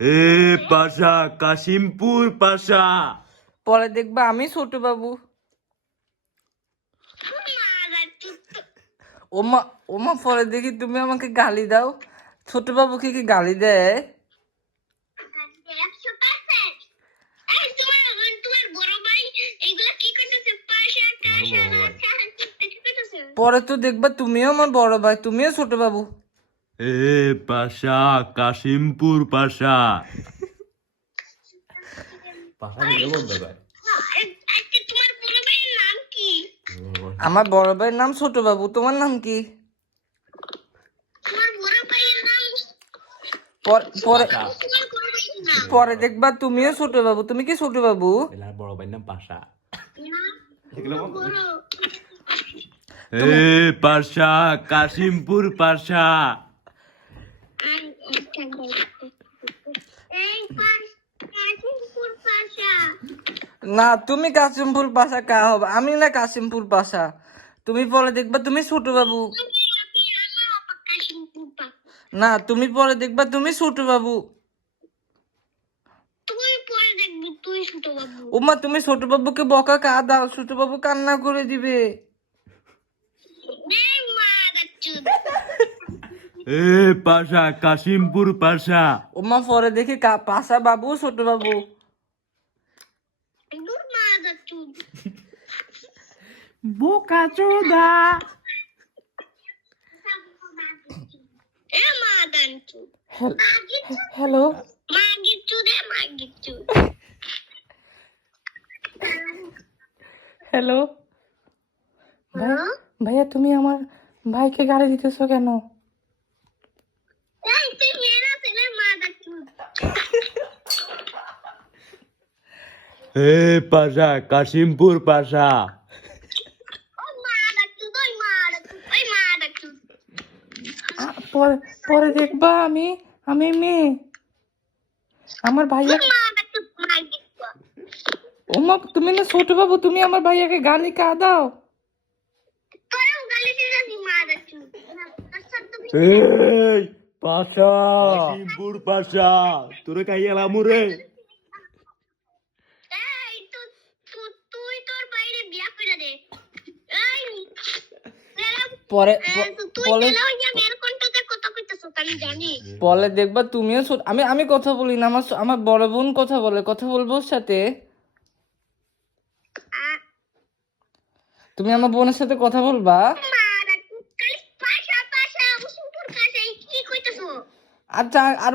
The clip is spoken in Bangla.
এ পাশা, কাশিমপুর পাশা। পরে দেখবা আমি ছোট বাবু। ওমা ওমা পরে দেখি তুমি আমাকে গালি দাও। ছোট বাবুকে কি গালি দেয়? পরে তো দেখবা তুমিও আমার বড় ভাই, তুমিও ছোট বাবু। এ পাশা, কাশিমপুর পাশা। আমার বড় ভাইয়ের নাম ছোট বাবু, তোমার নাম কি? পরে পরে দেখবা তুমিও ছোট বাবু। তুমি কি ছোট বাবু? বড় ভাইয়ের নাম পাশা। এ পাশা, কাশিমপুর পাশা। না, তুমি কাশিমপুর পাশা কা হবে, আমি না কাশিমপুর পাশা। তুমি পরে দেখবা তুমি ছোট বাবু। না, তুমি পরে দেখবা তুমি ছোট বাবু। ওমা তুমি ছোট বাবুকে বকা কা দাও, ছোট বাবু কান্না করে দিবে। এ পাশা, কাশিমপুর পাশা। ওমা পরে দেখি পাশা বাবু ছোট বাবু। বোকা চোদা। হ্যালো হ্যালো ভাইয়া, তুমি আমার ভাইকে গালি দিতেছো কেন? এ পাশা, কাশিমপুর পাশা। পরে পরে দেখবা আমি মেয়ে, আমার ভাইয়া। ওমা তুমি না ছোট বাবু, তুমি আমার ভাইয়াকে গালি কা দাও। এই পাশা, কাশিমপুর পাশা। তোরে কাইয়ালামু রে। পরে পরে দেখবা তুমিও আমি আমি কথা বলি না, আমার বড় বোন কথা বলে, কথা বলবো ওর সাথে। তুমি আমার বোনের সাথে কথা বলবা। আচ্ছা আর